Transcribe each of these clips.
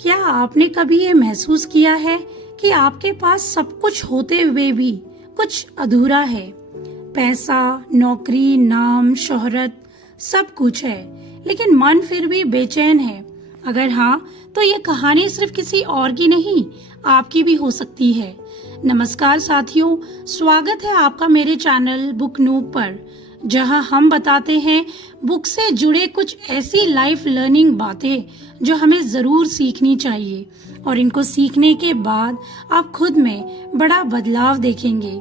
क्या आपने कभी ये महसूस किया है कि आपके पास सब कुछ होते हुए भी कुछ अधूरा है? पैसा, नौकरी, नाम, शोहरत, सब कुछ है, लेकिन मन फिर भी बेचैन है। अगर हाँ, तो ये कहानी सिर्फ किसी और की नहीं, आपकी भी हो सकती है। नमस्कार साथियों, स्वागत है आपका मेरे चैनल बुक नूब पर, जहां हम बताते हैं बुक से जुड़े कुछ ऐसी लाइफ लर्निंग बातें जो हमें जरूर सीखनी चाहिए, और इनको सीखने के बाद आप खुद में बड़ा बदलाव देखेंगे।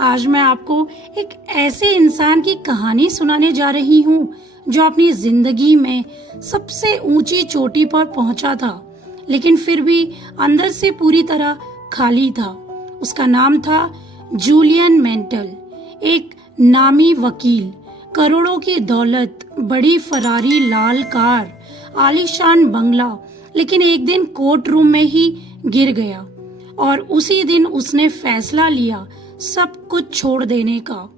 आज मैं आपको एक ऐसे इंसान की कहानी सुनाने जा रही हूँ जो अपनी जिंदगी में सबसे ऊंची चोटी पर पहुंचा था, लेकिन फिर भी अंदर से पूरी तरह खाली था। उसका नाम था जूलियन मेंटल, एक नामी वकील, करोड़ों की दौलत, बड़ी फरारी लाल कार, आलीशान बंगला, लेकिन एक दिन कोर्ट रूम में ही गिर गया और उसी दिन उसने फैसला लिया सब कुछ छोड़ देने का।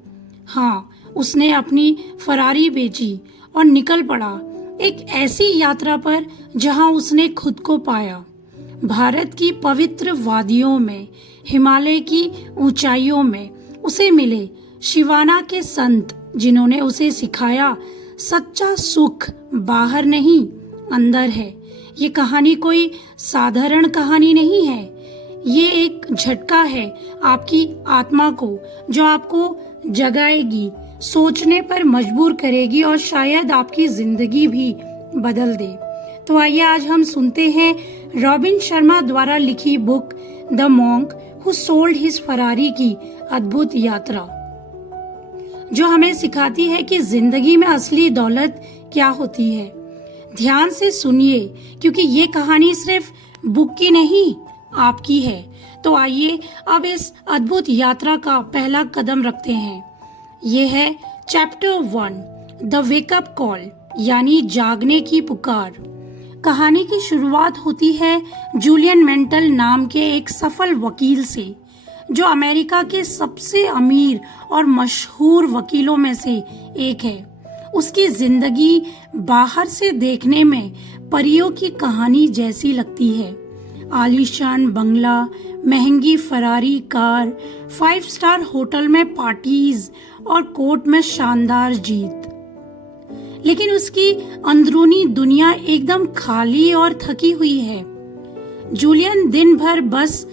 हाँ, उसने अपनी फरारी बेची और निकल पड़ा एक ऐसी यात्रा पर जहां उसने खुद को पाया। भारत की पवित्र वादियों में, हिमालय की ऊंचाइयों में उसे मिले शिवाना के संत, जिन्होंने उसे सिखाया सच्चा सुख बाहर नहीं अंदर है। ये कहानी कोई साधारण कहानी नहीं है, ये एक झटका है आपकी आत्मा को, जो आपको जगाएगी, सोचने पर मजबूर करेगी और शायद आपकी जिंदगी भी बदल दे। तो आइए आज हम सुनते हैं रॉबिन शर्मा द्वारा लिखी book the monk who sold his Ferrari की अद्भुत यात्रा, जो हमें सिखाती है कि जिंदगी में असली दौलत क्या होती है। ध्यान से सुनिए, क्योंकि ये कहानी सिर्फ बुक की नहीं, आपकी है। तो आइए अब इस अद्भुत यात्रा का पहला कदम रखते हैं। ये है चैप्टर 1, द वेकअप कॉल, यानी जागने की पुकार। कहानी की शुरुआत होती है जूलियन मेंटल नाम के एक सफल वकील से, जो अमेरिका के सबसे अमीर और मशहूर वकीलों में से एक है। उसकी जिंदगी बाहर से देखने में परियों की कहानी जैसी लगती है। आलीशान बंगला, महंगी फरारी कार, 5 स्टार होटल में पार्टीज और कोर्ट में शानदार जीत। लेकिन उसकी अंदरूनी दुनिया एकदम खाली और थकी हुई है। जूलियन दिन भर बस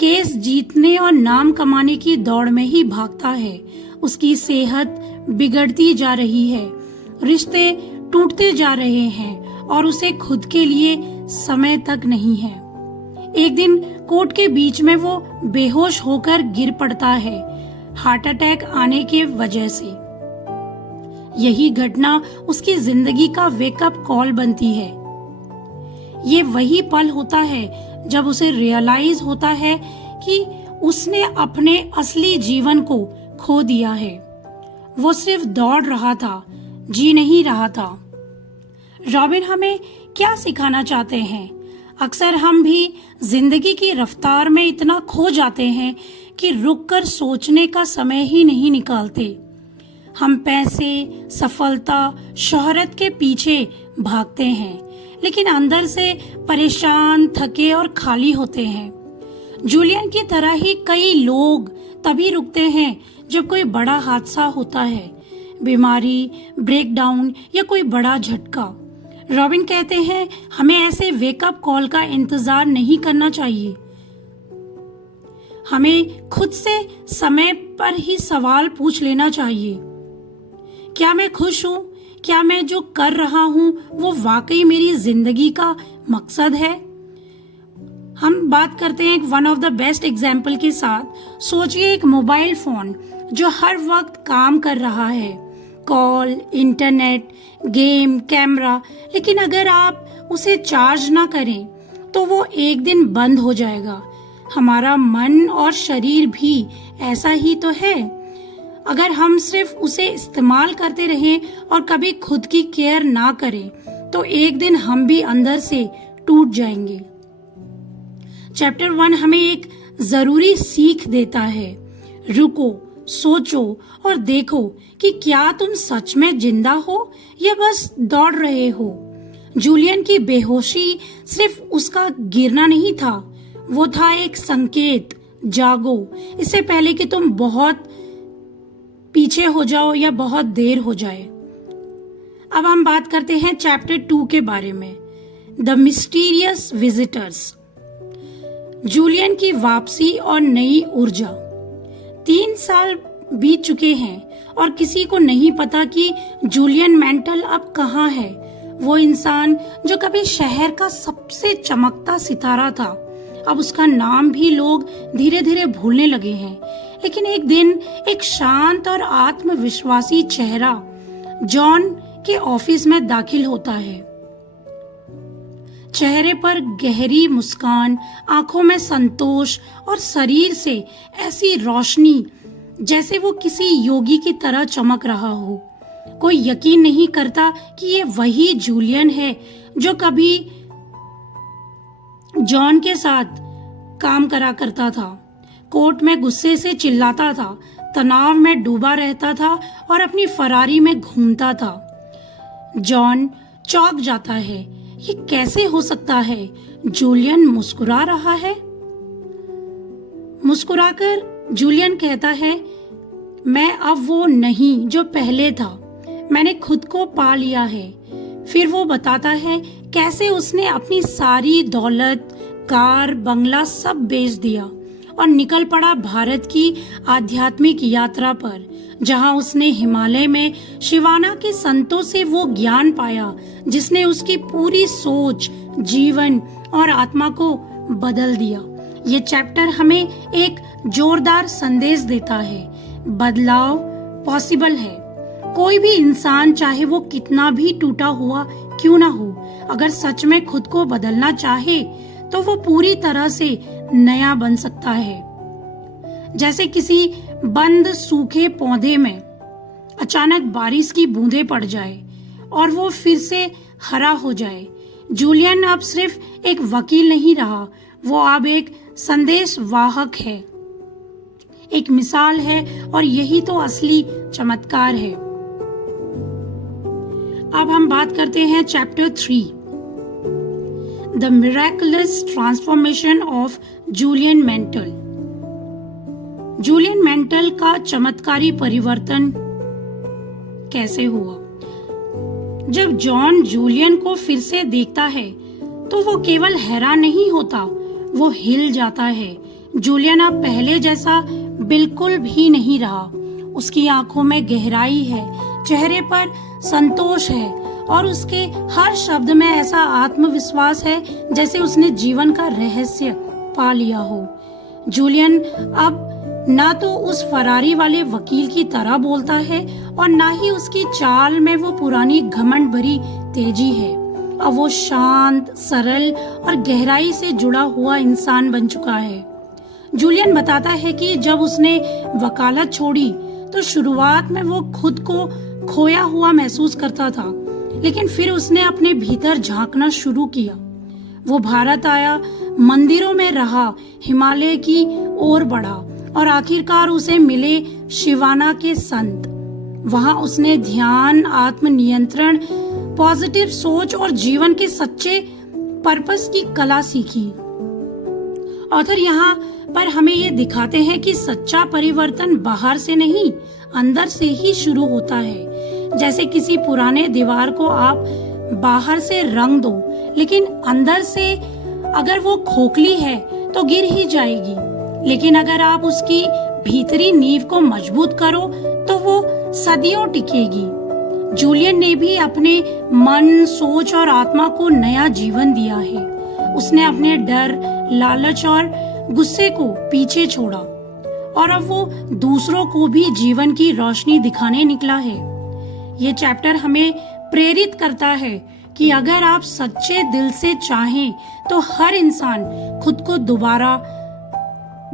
केस जीतने और नाम कमाने की दौड़ में ही भागता है। उसकी सेहत बिगड़ती जा रही है, रिश्ते टूटते जा रहे हैं और उसे खुद के लिए समय तक नहीं है। एक दिन कोर्ट के बीच में वो बेहोश होकर गिर पड़ता है, हार्ट अटैक आने के वजह से। यही घटना उसकी जिंदगी का वेकअप कॉल बनती है। ये वही पल होता है जब उसे रियलाइज होता है कि उसने अपने असली जीवन को खो दिया है। वो सिर्फ दौड़ रहा था, जी नहीं रहा था। रॉबिन हमें क्या सिखाना चाहते हैं? अक्सर हम भी जिंदगी की रफ्तार में इतना खो जाते हैं कि रुककर सोचने का समय ही नहीं निकालते। हम पैसे, सफलता, शोहरत के पीछे भागते हैं, लेकिन अंदर से परेशान, थके और खाली होते हैं। जूलियन की तरह ही कई लोग तभी रुकते हैं जब कोई बड़ा हादसा होता है, बीमारी, ब्रेकडाउन या कोई बड़ा झटका। रॉबिन कहते हैं हमें ऐसे वेकअप कॉल का इंतजार नहीं करना चाहिए। हमें खुद से समय पर ही सवाल पूछ लेना चाहिए, क्या मैं खुश हूँ? क्या मैं जो कर रहा हूँ वो वाकई मेरी जिंदगी का मकसद है? हम बात करते हैं एक one of the best example के साथ। सोचिए एक मोबाइल फोन जो हर वक्त काम कर रहा है, कॉल, इंटरनेट, गेम, कैमरा, लेकिन अगर आप उसे चार्ज ना करें तो वो एक दिन बंद हो जाएगा। हमारा मन और शरीर भी ऐसा ही तो है। अगर हम सिर्फ उसे इस्तेमाल करते रहें और कभी खुद की केयर ना करें तो एक दिन हम भी अंदर से टूट जाएंगे। चैप्टर 1 हमें एक जरूरी सीख देता है। रुको, सोचो और देखो कि क्या तुम सच में जिंदा हो या बस दौड़ रहे हो। जूलियन की बेहोशी सिर्फ उसका गिरना नहीं था, वो था एक संकेत, जागो, इससे पहले कि तुम बहुत पीछे हो जाओ या बहुत देर हो जाए। अब हम बात करते हैं चैप्टर 2 के बारे में, द मिस्टीरियस विजिटर्स। जूलियन की वापसी और नई ऊर्जा। 3 साल बीत चुके हैं और किसी को नहीं पता कि जूलियन मेंटल अब कहाँ है। वो इंसान जो कभी शहर का सबसे चमकता सितारा था, अब उसका नाम भी लोग धीरे धीरे भूलने लगे हैं। लेकिन एक दिन एक शांत और आत्मविश्वासी चेहरा जॉन के ऑफिस में दाखिल होता है। चेहरे पर गहरी मुस्कान, आंखों में संतोष और शरीर से ऐसी रोशनी जैसे वो किसी योगी की तरह चमक रहा हो। कोई यकीन नहीं करता कि ये वही जूलियन है जो कभी जॉन के साथ काम करा करता था। कोर्ट में गुस्से से चिल्लाता था, तनाव में डूबा रहता था और अपनी फरारी में घूमता था। जॉन चौंक जाता है, ये कैसे हो सकता है? जूलियन मुस्कुरा रहा है। मुस्कुराकर जूलियन कहता है, मैं अब वो नहीं जो पहले था, मैंने खुद को पा लिया है। फिर वो बताता है कैसे उसने अपनी सारी दौलत, कार, बंगला सब बेच दिया और निकल पड़ा भारत की आध्यात्मिक यात्रा पर, जहां उसने हिमालय में शिवाना के संतों से वो ज्ञान पाया जिसने उसकी पूरी सोच, जीवन और आत्मा को बदल दिया। ये चैप्टर हमें एक जोरदार संदेश देता है, बदलाव पॉसिबल है। कोई भी इंसान, चाहे वो कितना भी टूटा हुआ क्यों ना हो, अगर सच में खुद को बदलना चाहे तो वो पूरी तरह से नया बन सकता है। जैसे किसी बंद सूखे पौधे में अचानक बारिश की बूंदें पड़ जाए और वो फिर से हरा हो जाए। जूलियन अब सिर्फ एक वकील नहीं रहा, वो अब एक संदेश वाहक है, एक मिसाल है, और यही तो असली चमत्कार है। अब हम बात करते हैं chapter 3, the miraculous transformation of Julian Mantle. Julian Mantle का चमत्कारी परिवर्तन कैसे हुआ? जब जॉन जूलियन को फिर से देखता है तो वो केवल हैरान नहीं होता, वो हिल जाता है। जूलियन अब पहले जैसा बिल्कुल भी नहीं रहा। उसकी आंखों में गहराई है, चेहरे पर संतोष है और उसके हर शब्द में ऐसा आत्मविश्वास है जैसे उसने जीवन का रहस्य पा लिया हो। जूलियन अब ना तो उस फरारी वाले वकील की तरह बोलता है और ना ही उसकी चाल में वो पुरानी घमंड भरी तेजी है। अब वो शांत, सरल और गहराई से जुड़ा हुआ इंसान बन चुका है। जूलियन बताता है कि जब उसने वकालत छोड़ी तो शुरुआत में वो खुद को खोया हुआ महसूस करता था, लेकिन फिर उसने अपने भीतर झांकना शुरू किया। वो भारत आया, मंदिरों में रहा, हिमालय की ओर बढ़ा और आखिरकार उसे मिले शिवाना के संत। वहां उसने ध्यान, आत्मनियंत्रण, पॉजिटिव सोच और जीवन के सच्चे पर्पस की कला सीखी। ऑथर यहाँ पर हमें ये दिखाते हैं कि सच्चा परिवर्तन बाहर से नहीं, अंदर से ही शुरू होता है। जैसे किसी पुराने दीवार को आप बाहर से रंग दो, लेकिन अंदर से अगर वो खोखली है तो गिर ही जाएगी। लेकिन अगर आप उसकी भीतरी नींव को मजबूत करो तो वो सदियों टिकेगी। जूलियन ने भी अपने मन, सोच और आत्मा को नया जीवन दिया है। उसने अपने डर, लालच और गुस्से को पीछे छोड़ा और अब वो दूसरों को भी जीवन की रोशनी दिखाने निकला है। ये चैप्टर हमें प्रेरित करता है कि अगर आप सच्चे दिल से चाहें तो हर इंसान खुद को दोबारा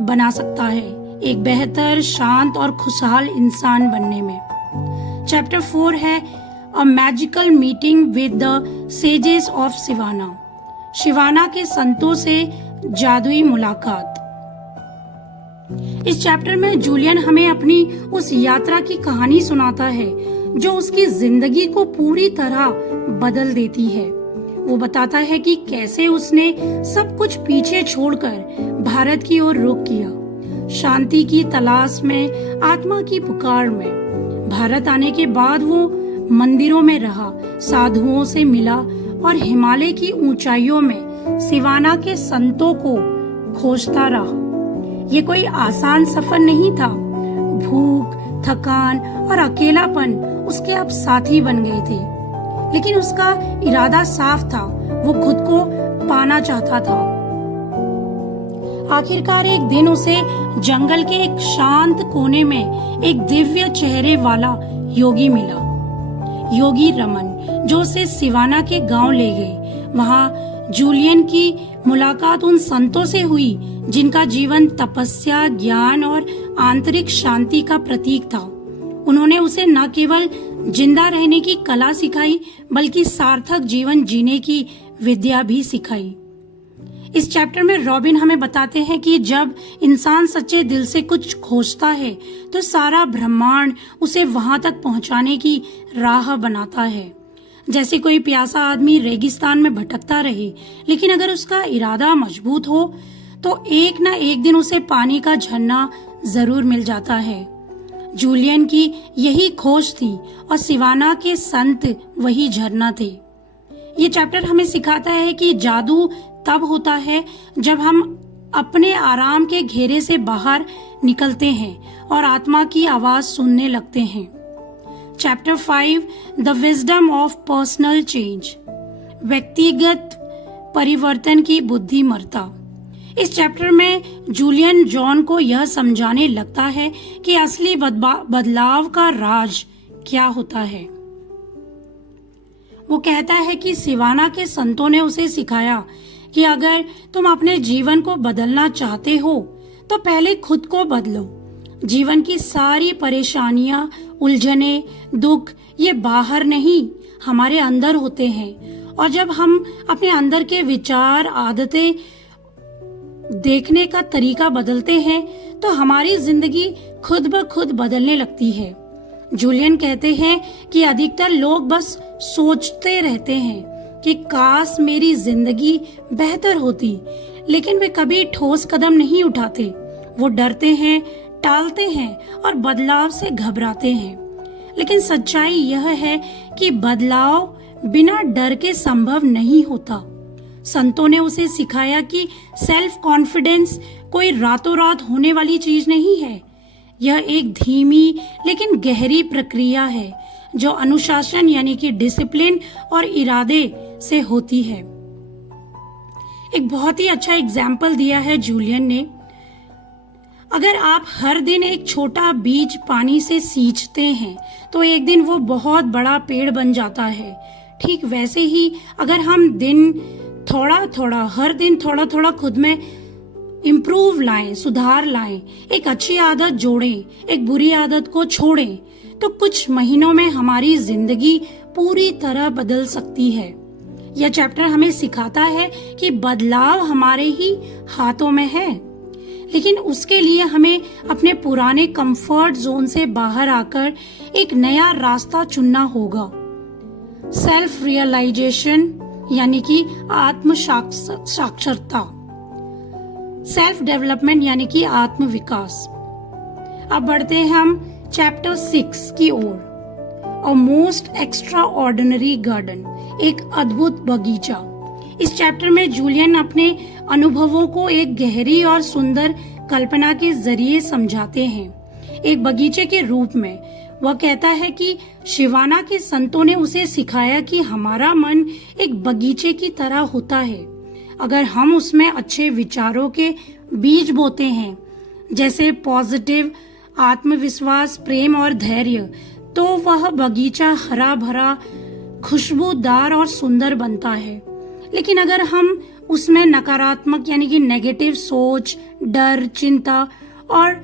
बना सकता है, एक बेहतर, शांत और खुशहाल इंसान बनने में। चैप्टर 4 है a magical meeting with the sages of Sivana. Sivana के संतों से जादुई मुलाकात। इस चैप्टर में जूलियन हमें अपनी उस यात्रा की कहानी सुनाता है जो उसकी जिंदगी को पूरी तरह बदल देती है। वो बताता है कि कैसे उसने सब कुछ पीछे छोड़कर भारत की ओर रुख किया, शांति की तलाश में, आत्मा की पुकार में। भारत आने के बाद वो मंदिरों में रहा, साधुओं से मिला और हिमालय की ऊंचाइयों में सिवाना के संतों को खोजता रहा। ये कोई आसान सफर नहीं था। भूख, थकान और अकेलापन उसके अब साथी बन गए थे, लेकिन उसका इरादा साफ था, वो खुद को पाना चाहता था। आखिरकार एक दिन उसे जंगल के एक शांत कोने में एक दिव्य चेहरे वाला योगी मिला, योगी रमन, जो उसे सिवाना के गांव ले गए। वहां जूलियन की मुलाकात उन संतों से हुई जिनका जीवन तपस्या, ज्ञान और आंतरिक शांति का प्रतीक था। उन्होंने उसे न केवल जिंदा रहने की कला सिखाई, बल्कि सार्थक जीवन जीने की विद्या भी सिखाई। इस चैप्टर में रॉबिन हमें बताते हैं कि जब इंसान सच्चे दिल से कुछ खोजता है तो सारा ब्रह्मांड उसे वहां तक पहुंचाने की राह बनाता है। जैसे कोई प्यासा आदमी रेगिस्तान में भटकता रहे, लेकिन अगर उसका इरादा मजबूत हो तो एक न एक दिन उसे पानी का झरना जरूर मिल जाता है। जूलियन की यही खोज थी और सिवाना के संत वही झरना थे। ये चैप्टर हमें सिखाता है कि जादू तब होता है जब हम अपने आराम के घेरे से बाहर निकलते हैं और आत्मा की आवाज सुनने लगते हैं। Chapter 5 the wisdom of personal change, व्यक्तिगत परिवर्तन की बुद्धिमत्ता। इस चैप्टर में जूलियन जॉन को यह समझाने लगता है कि असली बदलाव का राज क्या होता है। वो कहता है कि सिवाना के संतों ने उसे सिखाया कि अगर तुम अपने जीवन को बदलना चाहते हो तो पहले खुद को बदलो। जीवन की सारी परेशानियां, उलझने, दुख ये बाहर नहीं, हमारे अंदर होते हैं। और जब हम अपने अंदर के विचार, आदतें, देखने का तरीका बदलते हैं तो हमारी जिंदगी खुद ब खुद बदलने लगती है। जूलियन कहते हैं कि अधिकतर लोग बस सोचते रहते हैं कि काश मेरी जिंदगी बेहतर होती, लेकिन वे कभी ठोस कदम नहीं उठाते। वो डरते हैं, टालते हैं और बदलाव से घबराते हैं। लेकिन सच्चाई यह है कि बदलाव बिना डर के संभव नहीं होता। संतों ने उसे सिखाया कि सेल्फ कॉन्फिडेंस कोई रातों रात होने वाली चीज नहीं है। यह एक धीमी लेकिन गहरी प्रक्रिया है जो अनुशासन यानी कि डिसिप्लिन और इरादे से होती है। एक बहुत ही अच्छा एग्जाम्पल दिया है जूलियन ने। अगर आप हर दिन एक छोटा बीज पानी से सींचते हैं तो एक दिन वो बहुत बड़ा पेड़ बन जाता है। ठीक वैसे ही अगर हम हर दिन थोड़ा थोड़ा खुद में इम्प्रूव लाएं, सुधार लाएं, एक अच्छी आदत जोड़ें, एक बुरी आदत को छोड़ें, तो कुछ महीनों में हमारी जिंदगी पूरी तरह बदल सकती है। यह चैप्टर हमें सिखाता है कि बदलाव हमारे ही हाथों में है, लेकिन उसके लिए हमें अपने पुराने कंफर्ट जोन से बाहर आकर एक नया रास्ता चुनना होगा। सेल्फ रियलाइजेशन यानी कि आत्म साक्षरता, सेल्फ डेवलपमेंट यानी कि आत्म विकास। अब बढ़ते हैं हम चैप्टर 6 की ओर। A most extraordinary garden, एक अद्भुत बगीचा। इस चैप्टर में जूलियन अपने अनुभवों को एक गहरी और सुंदर कल्पना के जरिए समझाते हैं, एक बगीचे के रूप में। वह कहता है कि शिवाना के संतों ने उसे सिखाया कि हमारा मन एक बगीचे की तरह होता है। अगर हम उसमें अच्छे विचारों के बीज बोते हैं, जैसे पॉजिटिव, आत्मविश्वास, प्रेम और धैर्य, तो वह बगीचा हरा भरा, खुशबूदार और सुंदर बनता है। लेकिन अगर हम उसमें नकारात्मक यानी कि नेगेटिव सोच, डर, चिंता और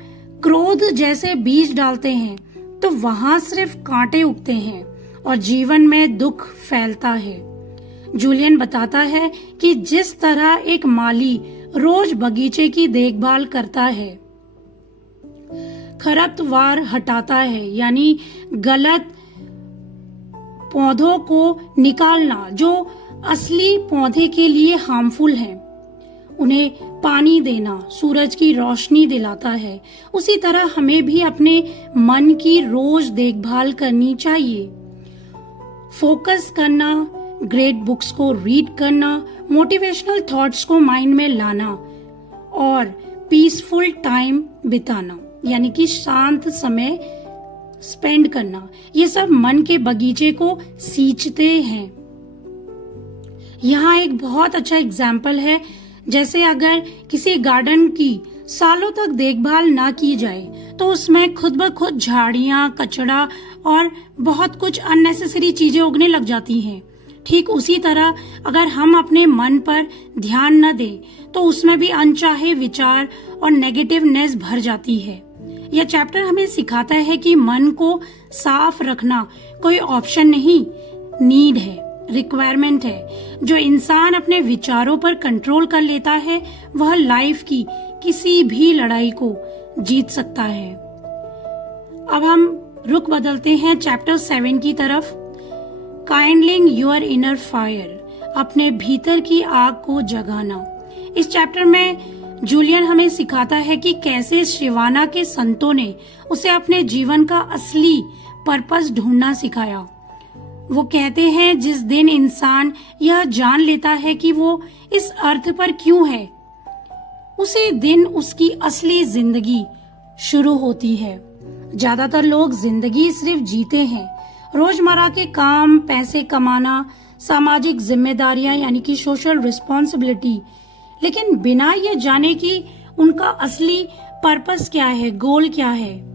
क्रोध जैसे बीज डालते हैं तो वहां सिर्फ कांटे उगते हैं और जीवन में दुख फैलता है। जूलियन बताता है कि जिस तरह एक माली रोज बगीचे की देखभाल करता है, खरपतवार हटाता है यानी गलत पौधों को निकालना, जो असली पौधे के लिए हार्मफुल हैं। उन्हें पानी देना सूरज की रोशनी दिलाता है, उसी तरह हमें भी अपने मन की रोज देखभाल करनी चाहिए। फोकस करना, ग्रेट बुक्स को रीड करना, मोटिवेशनल थॉट्स को माइंड में लाना और पीसफुल टाइम बिताना यानी कि शांत समय स्पेंड करना, ये सब मन के बगीचे को सींचते हैं। यहाँ एक बहुत अच्छा एग्जाम्पल है, जैसे अगर किसी गार्डन की सालों तक देखभाल ना की जाए तो उसमें खुद ब खुद झाड़ियां, कचरा और बहुत कुछ अननेसेसरी चीजें उगने लग जाती हैं। ठीक उसी तरह अगर हम अपने मन पर ध्यान न दें तो उसमें भी अनचाहे विचार और नेगेटिवनेस भर जाती है। यह चैप्टर हमें सिखाता है कि मन को साफ रखना कोई ऑप्शन नहीं, नीड है, रिक्वायरमेंट है। जो इंसान अपने विचारों पर कंट्रोल कर लेता है वह लाइफ की किसी भी लड़ाई को जीत सकता है। अब हम रुख बदलते हैं चैप्टर 7 की तरफ। काइंडलिंग योर इनर फायर, अपने भीतर की आग को जगाना। इस चैप्टर में जूलियन हमें सिखाता है कि कैसे शिवाना के संतों ने उसे अपने जीवन का असली पर्पस ढूंढना सिखाया। वो कहते हैं जिस दिन इंसान यह जान लेता है कि वो इस अर्थ पर क्यों है, उसी दिन उसकी असली जिंदगी शुरू होती है। ज्यादातर लोग जिंदगी सिर्फ जीते हैं, रोजमर्रा के काम, पैसे कमाना, सामाजिक जिम्मेदारियां यानी कि सोशल रिस्पॉन्सिबिलिटी, लेकिन बिना ये जाने कि उनका असली पर्पस क्या है, गोल क्या है।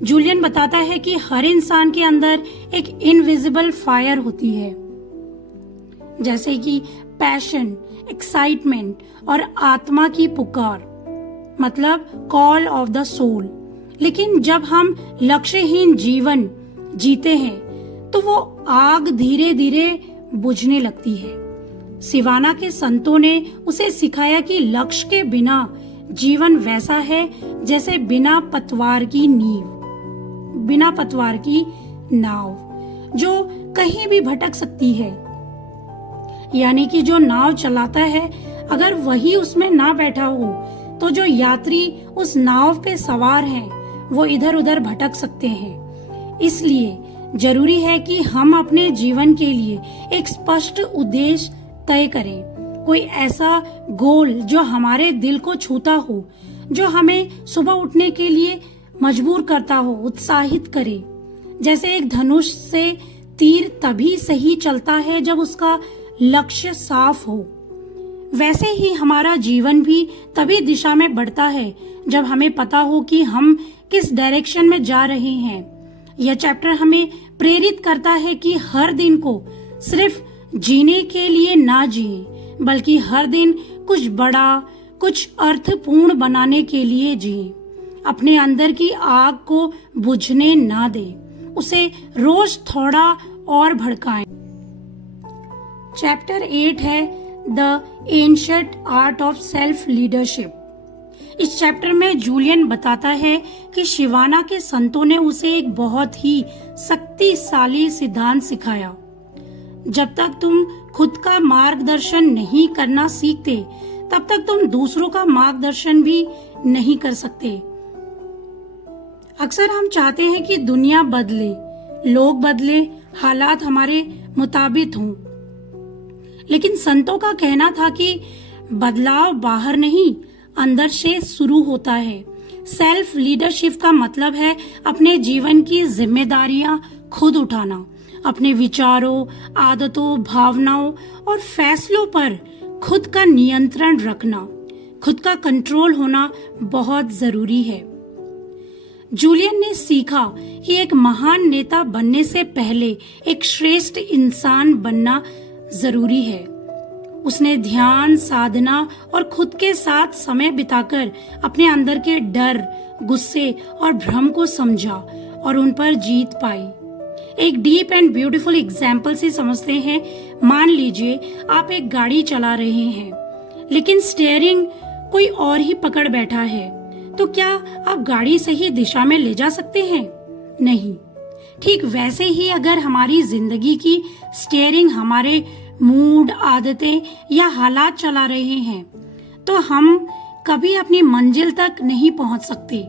जूलियन बताता है कि हर इंसान के अंदर एक इनविजिबल फायर होती है, जैसे कि पैशन, एक्साइटमेंट और आत्मा की पुकार, मतलब कॉल ऑफ द सोल। लेकिन जब हम लक्ष्यहीन जीवन जीते हैं तो वो आग धीरे धीरे बुझने लगती है। सिवाना के संतों ने उसे सिखाया कि लक्ष्य के बिना जीवन वैसा है जैसे बिना पतवार की नाव जो कहीं भी भटक सकती है। यानी कि जो नाव चलाता है अगर वही उसमें ना बैठा हो तो जो यात्री उस नाव पे सवार हैं वो इधर उधर भटक सकते हैं। इसलिए जरूरी है कि हम अपने जीवन के लिए एक स्पष्ट उद्देश्य तय करें, कोई ऐसा गोल जो हमारे दिल को छूता हो, जो हमें सुबह उठने के लिए मजबूर करता हो, उत्साहित करे। जैसे एक धनुष से तीर तभी सही चलता है जब उसका लक्ष्य साफ हो, वैसे ही हमारा जीवन भी तभी दिशा में बढ़ता है जब हमें पता हो कि हम किस डायरेक्शन में जा रहे हैं। यह चैप्टर हमें प्रेरित करता है कि हर दिन को सिर्फ जीने के लिए ना जिएं, बल्कि हर दिन कुछ बड़ा, कुछ अर्थपूर्ण बनाने के लिए जिएं। अपने अंदर की आग को बुझने ना दें, उसे रोज थोड़ा और भड़काएं। चैप्टर 8 है the ancient art of self leadership. इस चैप्टर में जूलियन बताता है कि शिवाना के संतों ने उसे एक बहुत ही शक्तिशाली सिद्धांत सिखाया। जब तक तुम खुद का मार्गदर्शन नहीं करना सीखते तब तक तुम दूसरों का मार्गदर्शन भी नहीं कर सकते। अक्सर हम चाहते हैं कि दुनिया बदले, लोग बदले, हालात हमारे मुताबिक हों, लेकिन संतों का कहना था कि बदलाव बाहर नहीं, अंदर से शुरू होता है। सेल्फ लीडरशिप का मतलब है अपने जीवन की जिम्मेदारियां खुद उठाना, अपने विचारों, आदतों, भावनाओं और फैसलों पर खुद का नियंत्रण रखना, खुद का कंट्रोल होना बहुत जरूरी है। जूलियन ने सीखा कि एक महान नेता बनने से पहले एक श्रेष्ठ इंसान बनना जरूरी है। उसने ध्यान, साधना और खुद के साथ समय बिताकर अपने अंदर के डर, गुस्से और भ्रम को समझा और उन पर जीत पाई। एक डीप एंड ब्यूटीफुल एग्जाम्पल से समझते हैं। मान लीजिए आप एक गाड़ी चला रहे हैं, लेकिन स्टीयरिंग कोई और ही पकड़ बैठा है, तो क्या आप गाड़ी सही दिशा में ले जा सकते हैं? नहीं। ठीक वैसे ही अगर हमारी जिंदगी की स्टीयरिंग हमारे मूड, आदतें या हालात चला रहे हैं तो हम कभी अपनी मंजिल तक नहीं पहुंच सकते।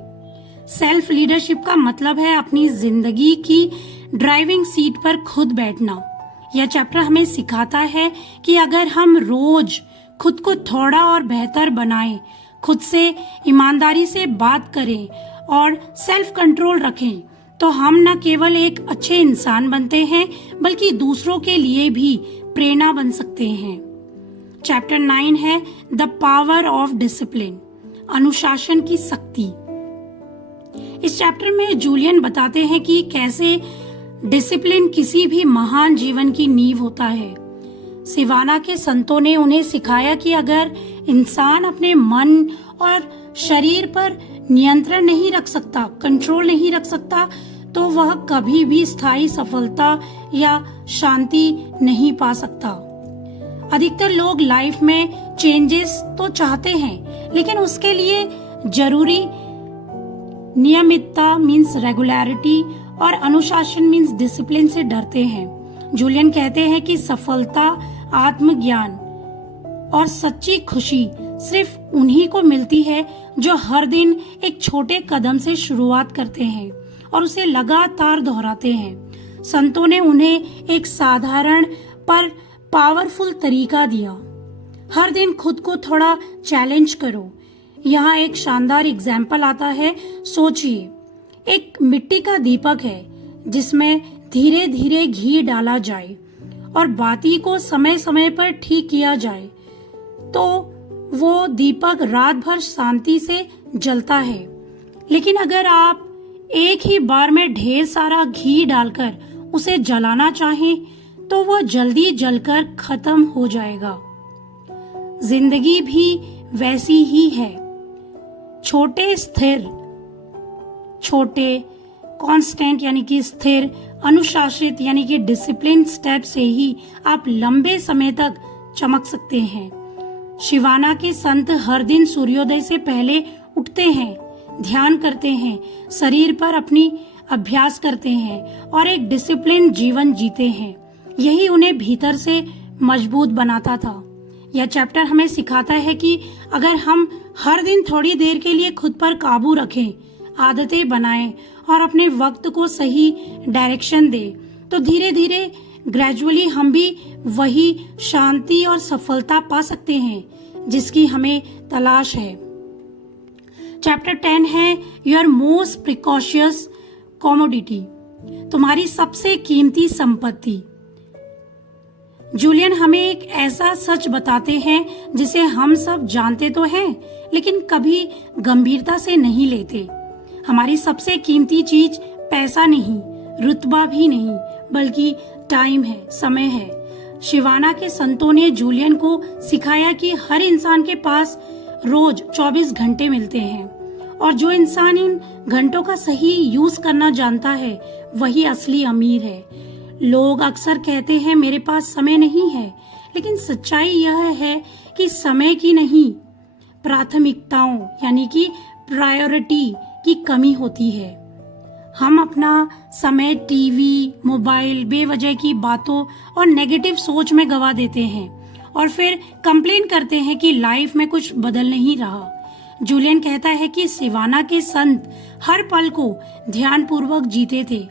सेल्फ लीडरशिप का मतलब है अपनी जिंदगी की ड्राइविंग सीट पर खुद बैठना। यह चैप्टर हमें सिखाता है कि अगर हम रोज खुद को थोड़ा और बेहतर बनाएं, खुद से ईमानदारी से बात करें और सेल्फ कंट्रोल रखें, तो हम न केवल एक अच्छे इंसान बनते हैं बल्कि दूसरों के लिए भी प्रेरणा बन सकते हैं। चैप्टर 9 है द पावर ऑफ डिसिप्लिन, अनुशासन की शक्ति। इस चैप्टर में जूलियन बताते हैं कि कैसे डिसिप्लिन किसी भी महान जीवन की नींव होता है। सिवाना के संतों ने उन्हें सिखाया कि अगर इंसान अपने मन और शरीर पर नियंत्रण नहीं रख सकता, कंट्रोल नहीं रख सकता, तो वह कभी भी स्थायी सफलता या शांति नहीं पा सकता। अधिकतर लोग लाइफ में चेंजेस तो चाहते हैं, लेकिन उसके लिए जरूरी नियमितता मीन्स रेगुलरिटी और अनुशासन मीन्स डिसिप्लिन से डरते हैं। जूलियन कहते हैं कि सफलता, आत्मज्ञान और सच्ची खुशी सिर्फ उन्हीं को मिलती है जो हर दिन एक छोटे कदम से शुरुआत करते हैं और उसे लगातार दोहराते हैं। संतों ने उन्हें एक साधारण पर पावरफुल तरीका दिया। हर दिन खुद को थोड़ा चैलेंज करो। यहाँ एक शानदार एग्जाम्पल आता है। सोचिए, एक मिट्टी का दीपक है जिसमें धीरे धीरे घी डाला जाए और बाती को समय समय पर ठीक किया जाए तो वो दीपक रात भर शांति से जलता है। लेकिन अगर आप एक ही बार में ढेर सारा घी डालकर उसे जलाना चाहें तो वह जल्दी जलकर खत्म हो जाएगा। जिंदगी भी वैसी ही है। छोटे कांस्टेंट यानी कि स्थिर, अनुशासित यानी कि डिसिप्लिन स्टेप से ही आप लंबे समय तक चमक सकते हैं। शिवाना के संत हर दिन सूर्योदय से पहले उठते हैं, ध्यान करते हैं, शरीर पर अपनी अभ्यास करते हैं और एक डिसिप्लिन जीवन जीते हैं। यही उन्हें भीतर से मजबूत बनाता था। यह चैप्टर हमें सिखाता है कि अगर हम हर दिन थोड़ी देर के लिए खुद पर काबू रखें, आदतें बनाएं और अपने वक्त को सही डायरेक्शन दें, तो धीरे धीरे ग्रेजुअली हम भी वही शांति और सफलता पा सकते हैं जिसकी हमें तलाश है। चैप्टर 10 है योर मोस्ट प्रिकॉशियस कॉमोडिटी, तुम्हारी सबसे कीमती संपत्ति। जूलियन हमें एक ऐसा सच बताते हैं जिसे हम सब जानते तो हैं, लेकिन कभी गंभीरता से नहीं लेते। हमारी सबसे कीमती चीज पैसा नहीं, रुतबा भी नहीं, बल्कि टाइम है, समय है। शिवाना के संतों ने जूलियन को सिखाया कि हर इंसान के पास रोज 24 घंटे मिलते हैं और जो इंसान इन घंटों का सही यूज करना जानता है वही असली अमीर है। लोग अक्सर कहते हैं मेरे पास समय नहीं है, लेकिन सच्चाई यह है कि समय की नहीं, प्राथमिकताओं यानी कि प्रायोरिटी की कमी होती है। हम अपना समय टीवी, मोबाइल, बेवजह की बातों और नेगेटिव सोच में गवा देते हैं और फिर कंप्लेन करते हैं कि लाइफ में कुछ बदल नहीं रहा। जूलियन कहता है कि सिवाना के संत हर पल को ध्यानपूर्वक जीते थे।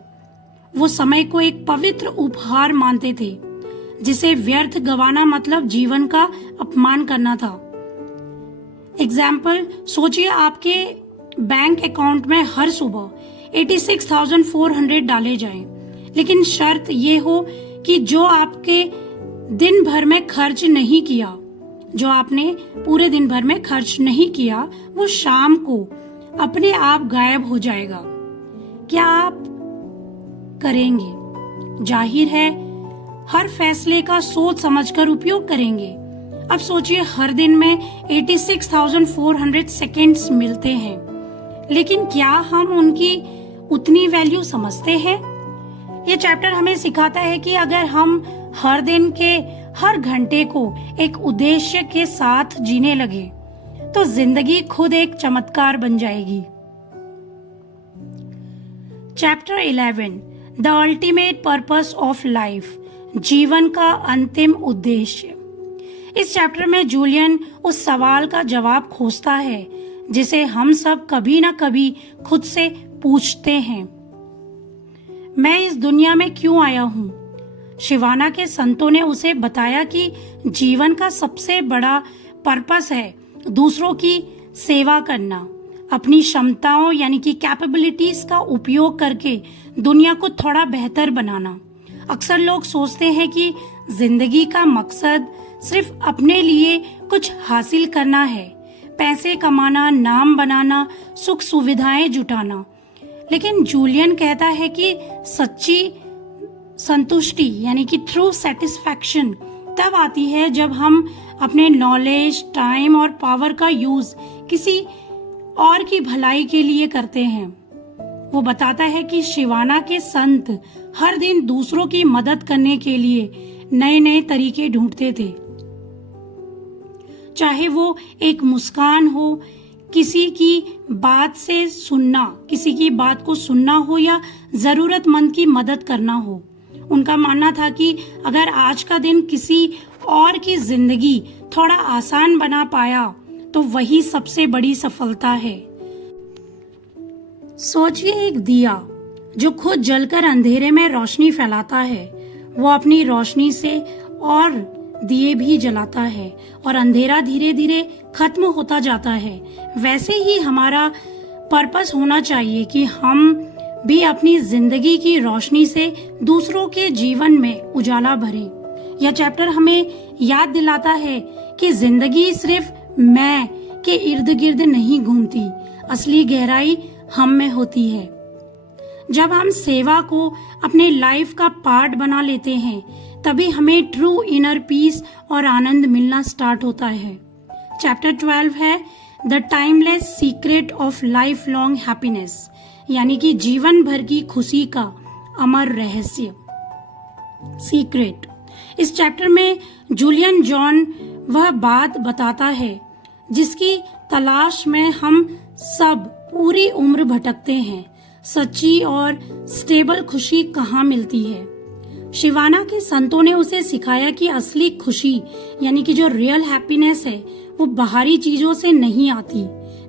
वो समय को एक पवित्र उपहार मानते थे जिसे व्यर्थ गवाना मतलब जीवन का अपमान करना था। एग्जाम्पल, सोचिए आपके बैंक अकाउंट में हर सुबह 86,400 डाले जाएं, लेकिन शर्त ये हो कि जो आपके दिन भर में खर्च नहीं किया, जो आपने पूरे दिन भर में खर्च नहीं किया, वो शाम को अपने आप गायब हो जाएगा। क्या आप करेंगे? जाहिर है हर फैसले का सोच समझकर उपयोग करेंगे। अब सोचिए हर दिन में 86,400 सेकेंड्स मिलते हैं, लेकिन क्या हम उनकी उतनी वैल्यू समझते हैं? ये चैप्टर हमें सिखाता है कि अगर हम हर दिन के हर घंटे को एक उद्देश्य के साथ जीने लगे तो जिंदगी खुद एक चमत्कार बन जाएगी। Chapter 11 the ultimate purpose of life. जीवन का अंतिम उद्देश्य। इस चैप्टर में जूलियन उस सवाल का जवाब खोजता है जिसे हम सब कभी ना कभी खुद से पूछते हैं, मैं इस दुनिया में क्यों आया हूँ? शिवाना के संतों ने उसे बताया कि जीवन का सबसे बड़ा पर्पस है दूसरों की सेवा करना, अपनी क्षमताओं यानी कि कैपेबिलिटीज का उपयोग करके दुनिया को थोड़ा बेहतर बनाना। अक्सर लोग सोचते हैं कि जिंदगी का मकसद सिर्फ अपने लिए कुछ हासिल करना है, पैसे कमाना, नाम बनाना, सुख सुविधाएं जुटाना। लेकिन जूलियन कहता है कि सच्ची संतुष्टि यानी कि ट्रू सेटिस्फैक्शन तब आती है जब हम अपने नॉलेज, टाइम और पावर का यूज किसी और की भलाई के लिए करते हैं। वो बताता है कि शिवाना के संत हर दिन दूसरों की मदद करने के लिए नए नए तरीके ढूंढते थे, चाहे वो एक मुस्कान हो, किसी की बात को सुनना हो या जरूरतमंद की मदद करना हो। उनका मानना था कि अगर आज का दिन किसी और की जिंदगी थोड़ा आसान बना पाया तो वही सबसे बड़ी सफलता है। सोचिए, एक दिया जो खुद जलकर अंधेरे में रोशनी फैलाता है, वो अपनी रोशनी से और दिए भी जलाता है और अंधेरा धीरे धीरे खत्म होता जाता है। वैसे ही हमारा पर्पस होना चाहिए कि हम भी अपनी जिंदगी की रोशनी से दूसरों के जीवन में उजाला भरें। यह चैप्टर हमें याद दिलाता है कि जिंदगी सिर्फ मैं के इर्द गिर्द नहीं घूमती, असली गहराई हम में होती है। जब हम सेवा को अपने लाइफ का पार्ट बना लेते हैं तभी हमें ट्रू इनर पीस और आनंद मिलना स्टार्ट होता है। चैप्टर 12 है the timeless secret of life long happiness, यानी कि जीवन भर की खुशी का अमर रहस्य, सीक्रेट। इस चैप्टर में जूलियन जॉन वह बात बताता है जिसकी तलाश में हम सब पूरी उम्र भटकते हैं, सच्ची और स्टेबल खुशी कहाँ मिलती है। शिवाना के संतों ने उसे सिखाया कि असली खुशी यानी कि जो रियल हैप्पीनेस है वो बाहरी चीजों से नहीं आती,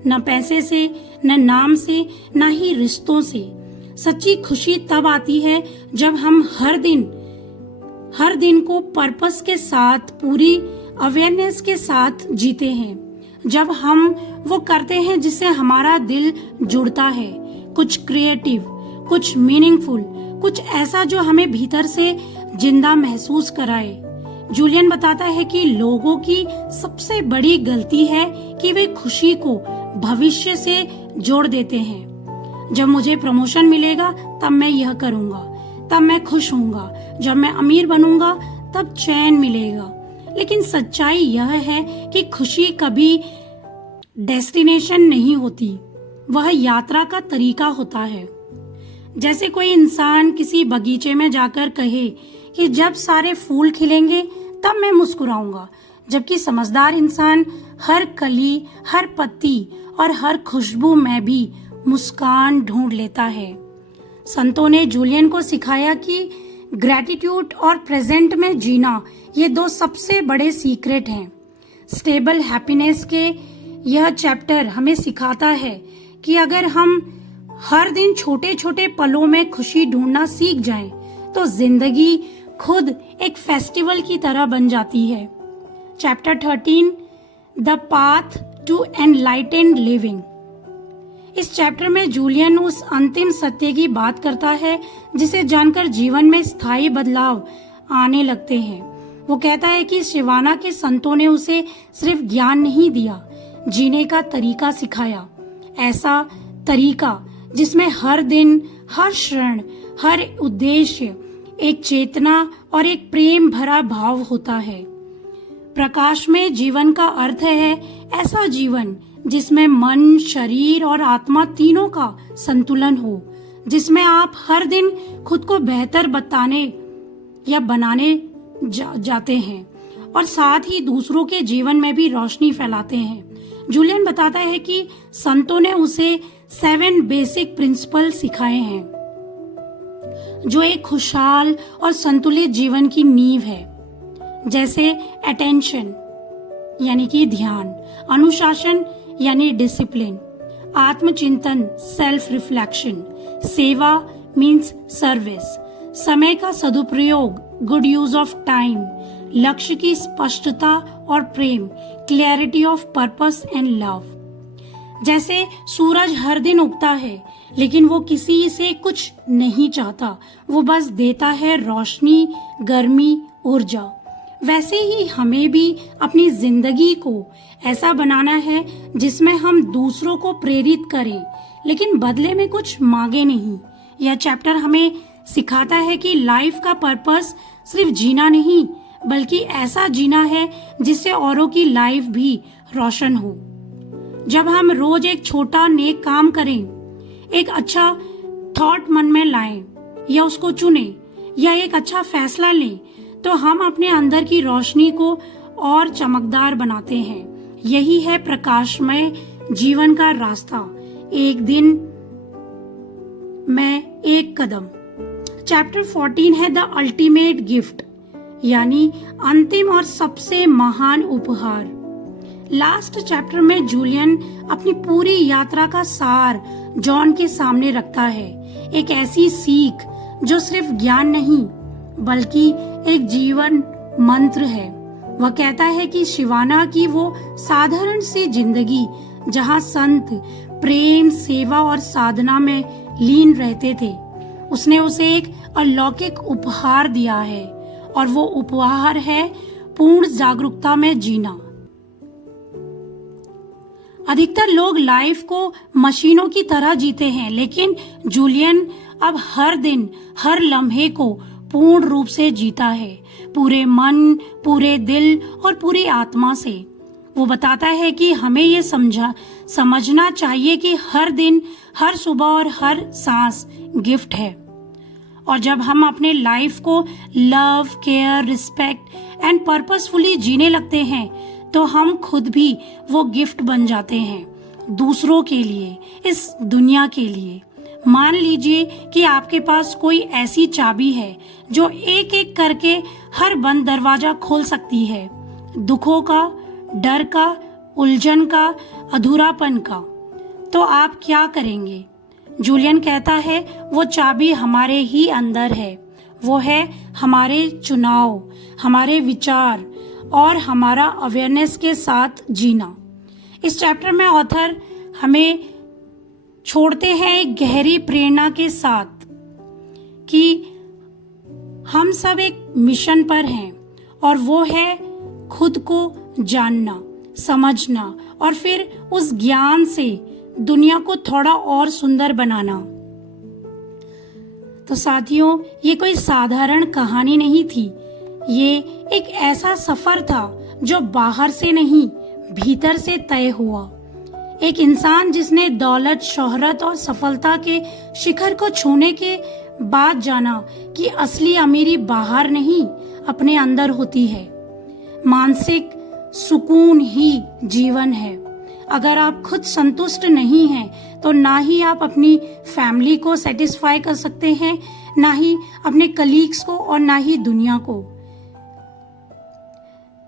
न पैसे से, न नाम से, न ही रिश्तों से। सच्ची खुशी तब आती है जब हम हर दिन को पर्पस के साथ, पूरी अवेयरनेस के साथ जीते हैं, जब हम वो करते हैं जिससे हमारा दिल जुड़ता है, कुछ क्रिएटिव, कुछ मीनिंगफुल, कुछ ऐसा जो हमें भीतर से जिंदा महसूस कराए। जूलियन बताता है कि लोगों की सबसे बड़ी गलती है कि वे खुशी को भविष्य से जोड़ देते हैं। जब मुझे प्रमोशन मिलेगा तब मैं यह करूंगा, तब मैं खुश होऊंगा, जब मैं अमीर बनूंगा तब चैन मिलेगा। लेकिन सच्चाई यह है कि खुशी कभी डेस्टिनेशन नहीं होती, वह यात्रा का तरीका होता है। जैसे कोई इंसान किसी बगीचे में जाकर कहे कि जब सारे फूल खिलेंगे तब मैं मुस्कुराऊंगा, जबकि समझदार इंसान हर कली, हर पत्ती और हर खुशबू में भी मुस्कान ढूंढ लेता है। संतों ने जूलियन को सिखाया कि ग्रैटिट्यूड और प्रेजेंट में जीना ये दो सबसे बड़े सीक्रेट हैं। स्टेबल हैप्पीनेस के यह चैप्टर हमें सिखाता है कि अगर हम हर दिन छोटे छोटे पलों में खुशी ढूंढना सीख जाएं, तो जिंदगी खुद एक फेस्टिवल की तरह बन जाती है। Chapter 13 the path to enlightened living. इस चैप्टर में जूलियन उस अंतिम सत्य की बात करता है जिसे जानकर जीवन में स्थायी बदलाव आने लगते हैं। वो कहता है कि शिवाना के संतों ने उसे सिर्फ ज्ञान नहीं दिया, जीने का तरीका सिखाया। ऐसा तरीका जिसमें हर दिन, हर क्षण, हर उद्देश्य एक चेतना और एक प्रेम भरा भाव होता है। प्रकाश में जीवन का अर्थ है ऐसा जीवन जिसमें मन, शरीर और आत्मा तीनों का संतुलन हो, जिसमें आप हर दिन खुद को बेहतर बताने या बनाने जाते हैं और साथ ही दूसरों के जीवन में भी रोशनी फैलाते हैं। जूलियन बताता है कि संतों ने उसे 7 बेसिक प्रिंसिपल सिखाए हैं जो एक खुशहाल और संतुलित जीवन की नींव है, जैसे अटेंशन यानी कि ध्यान, अनुशासन यानी डिसिप्लिन, आत्मचिंतन सेल्फ रिफ्लेक्शन, सेवा मीन्स सर्विस, समय का सदुपयोग गुड यूज ऑफ टाइम, लक्ष्य की स्पष्टता और प्रेम clarity of purpose and love. जैसे सूरज हर दिन उगता है लेकिन वो किसी से कुछ नहीं चाहता, वो बस देता है रोशनी, गर्मी, ऊर्जा। वैसे ही हमें भी अपनी जिंदगी को ऐसा बनाना है जिसमें हम दूसरों को प्रेरित करें लेकिन बदले में कुछ मांगे नहीं। यह चैप्टर हमें सिखाता है कि लाइफ का पर्पस सिर्फ जीना नहीं बल्कि ऐसा जीना है जिससे औरों की लाइफ भी रोशन हो। जब हम रोज एक छोटा नेक काम करें, एक अच्छा थॉट मन में लाएं या उसको चुनें या एक अच्छा फैसला लें, तो हम अपने अंदर की रोशनी को और चमकदार बनाते हैं। यही है प्रकाशमय जीवन का रास्ता। एक दिन में एक कदम। चैप्टर 14 है द अल्टीमेट गिफ्ट, यानी अंतिम और सबसे महान उपहार। लास्ट चैप्टर में जूलियन अपनी पूरी यात्रा का सार जॉन के सामने रखता है, एक ऐसी सीख जो सिर्फ ज्ञान नहीं बल्कि एक जीवन मंत्र है। वह कहता है कि शिवाना की वो साधारण सी जिंदगी जहाँ संत प्रेम, सेवा और साधना में लीन रहते थे, उसने उसे एक अलौकिक उपहार दिया है और वो उपहार है पूर्ण जागरूकता में जीना। अधिकतर लोग लाइफ को मशीनों की तरह जीते हैं, लेकिन जूलियन अब हर दिन हर लम्हे को पूर्ण रूप से जीता है, पूरे मन, पूरे दिल और पूरी आत्मा से। वो बताता है कि हमें ये समझना चाहिए कि हर दिन, हर सुबह और हर सांस गिफ्ट है। और जब हम अपने लाइफ को love, care, respect and purposefully जीने लगते हैं तो हम खुद भी वो गिफ्ट बन जाते हैं, दूसरों के लिए, इस दुनिया के लिए। मान लीजिए कि आपके पास कोई ऐसी चाबी है जो एक एक करके हर बंद दरवाजा खोल सकती है, दुखों का, डर का, उलझन का, अधूरापन का। तो आप क्या करेंगे? जूलियन कहता है वो चाबी हमारे ही अंदर है। वो है हमारे चुनाव, हमारे विचार और हमारा अवेयरनेस के साथ जीना। इस चैप्टर में ऑथर हमें छोड़ते हैं एक गहरी प्रेरणा के साथ कि हम सब एक मिशन पर हैं और वो है खुद को जानना, समझना और फिर उस ज्ञान से दुनिया को थोड़ा और सुंदर बनाना। तो साथियों, ये कोई साधारण कहानी नहीं थी, ये एक ऐसा सफर था जो बाहर से नहीं भीतर से तय हुआ। एक इंसान जिसने दौलत, शोहरत और सफलता के शिखर को छूने के बाद जाना कि असली अमीरी बाहर नहीं अपने अंदर होती है। मानसिक सुकून ही जीवन है। अगर आप खुद संतुष्ट नहीं हैं तो ना ही आप अपनी फैमिली को सेटिस्फाई कर सकते हैं, ना ही अपने कलीग्स को और ना ही दुनिया को।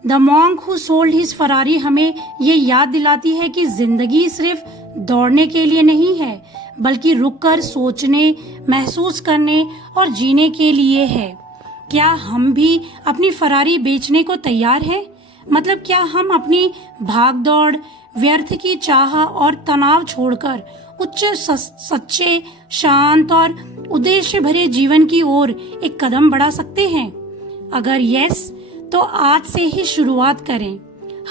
The monk who sold his Ferrari हमें ये याद दिलाती है कि जिंदगी सिर्फ दौड़ने के लिए नहीं है बल्कि रुककर सोचने, महसूस करने और जीने के लिए है। क्या हम भी अपनी फरारी बेचने को तैयार हैं? मतलब क्या हम अपनी भागदौड़, व्यर्थ की चाह और तनाव छोड़कर उच्च, सच्चे, शांत और उद्देश्य भरे जीवन की ओर एक कदम बढ़ा सकते हैं? अगर यस, तो आज से ही शुरुआत करें।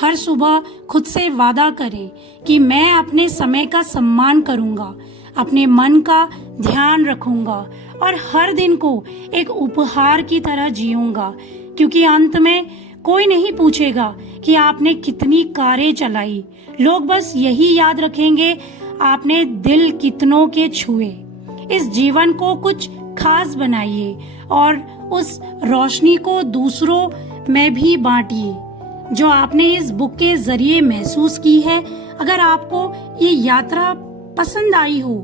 हर सुबह खुद से वादा करें कि मैं अपने समय का सम्मान करूंगा, अपने मन का ध्यान रखूंगा और हर दिन को एक उपहार की तरह जीऊंगा, क्योंकि अंत में कोई नहीं पूछेगा कि आपने कितनी कारें चलाई। लोग बस यही याद रखेंगे आपने दिल कितनों के छुए। इस जीवन को कुछ खास बनाइए और उस रोशनी को दूसरों में भी बांटिए जो आपने इस बुक के जरिए महसूस की है। अगर आपको ये यात्रा पसंद आई हो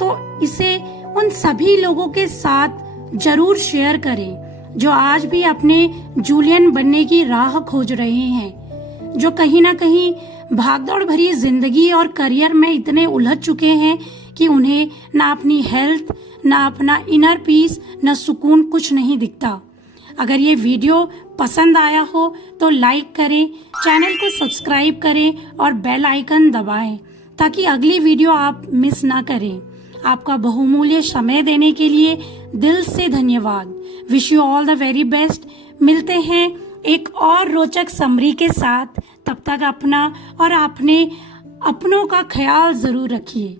तो इसे उन सभी लोगों के साथ जरूर शेयर करें। जो आज भी अपने जूलियन बनने की राह खोज रहे हैं, जो कहीं ना कहीं भागदौड़ भरी जिंदगी और करियर में इतने उलझ चुके हैं कि उन्हें ना अपनी हेल्थ, ना अपना इनर पीस, ना सुकून कुछ नहीं दिखता। अगर ये वीडियो पसंद आया हो तो लाइक करें, चैनल को सब्सक्राइब करें और बेल आइकन दबाएं ताकि अगली वीडियो आप मिस ना करें। आपका बहुमूल्य समय देने के लिए दिल से धन्यवाद। Wish you all the very best. मिलते हैं एक और रोचक समरी के साथ। तब तक अपना और अपने अपनों का ख्याल जरूर रखिए।